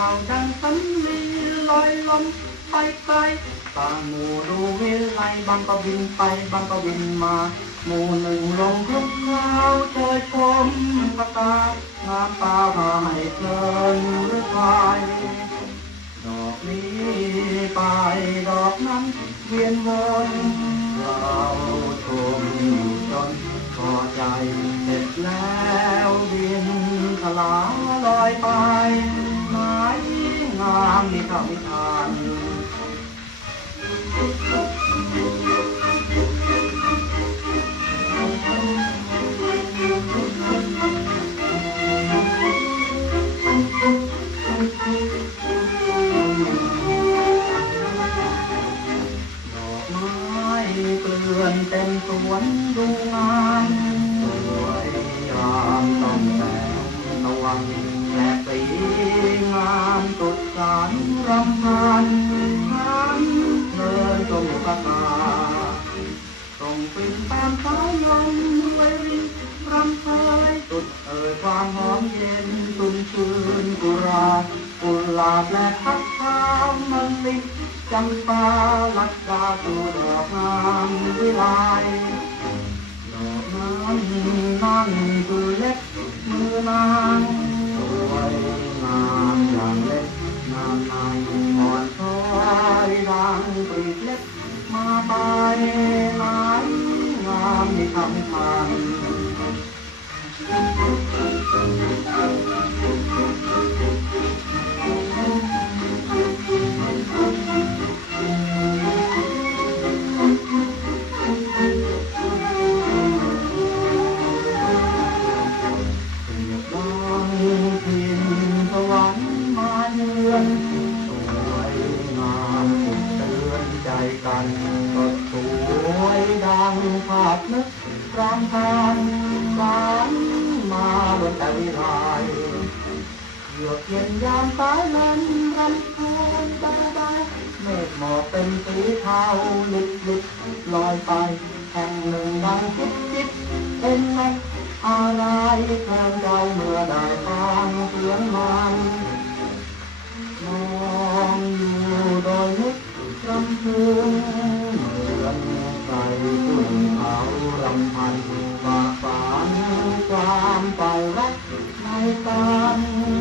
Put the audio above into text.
เบาดังสันลีลอยลมไปไกลตาหมูดูวิไลบางก็บินไปบางก็บินมา หมูหนึ่งลงคลุกเคล้าเจยชมปะตางามตาหายเพลินหรือไทยดอกนี้ไปดอกนั้นเวียนวนเราชมจนพอใจเสร็จแล้วบินทลาลอยไปามมีคำนิทานดอกไม้เกลื่อนเต็มสวนดูงาม ดสารำพันงามเดินจมกระตาส่งปิ่นตามสายลมไวยรินรำเพยสุดเอ่ยความหอมเย็นชุ่มชื่นกุรากุหลาบและพัดพาวมันลิจำปาลัดดาตูดอกงามวิไลดอกนั้นนั่นคือเล็บมือนาง ดเตือนใจกันก็สวยดัง ภาพนึกรำพันสานมาบนแต่วิไลเยือกเย็นยามสายลมรำพันเบาๆเมฆหมอกเป็นสีเทาลิบลิบลอยไปแห่งหนึ่งดังจิบจิบเป็นนกอะไรแทนเราเมื่อได้ฟังเสียงมันมองอยู่โดยนึกรำพึงเหมือน ใส่ผู้หญิงเขารำพันมากฝันความเป่ารักในกันกัน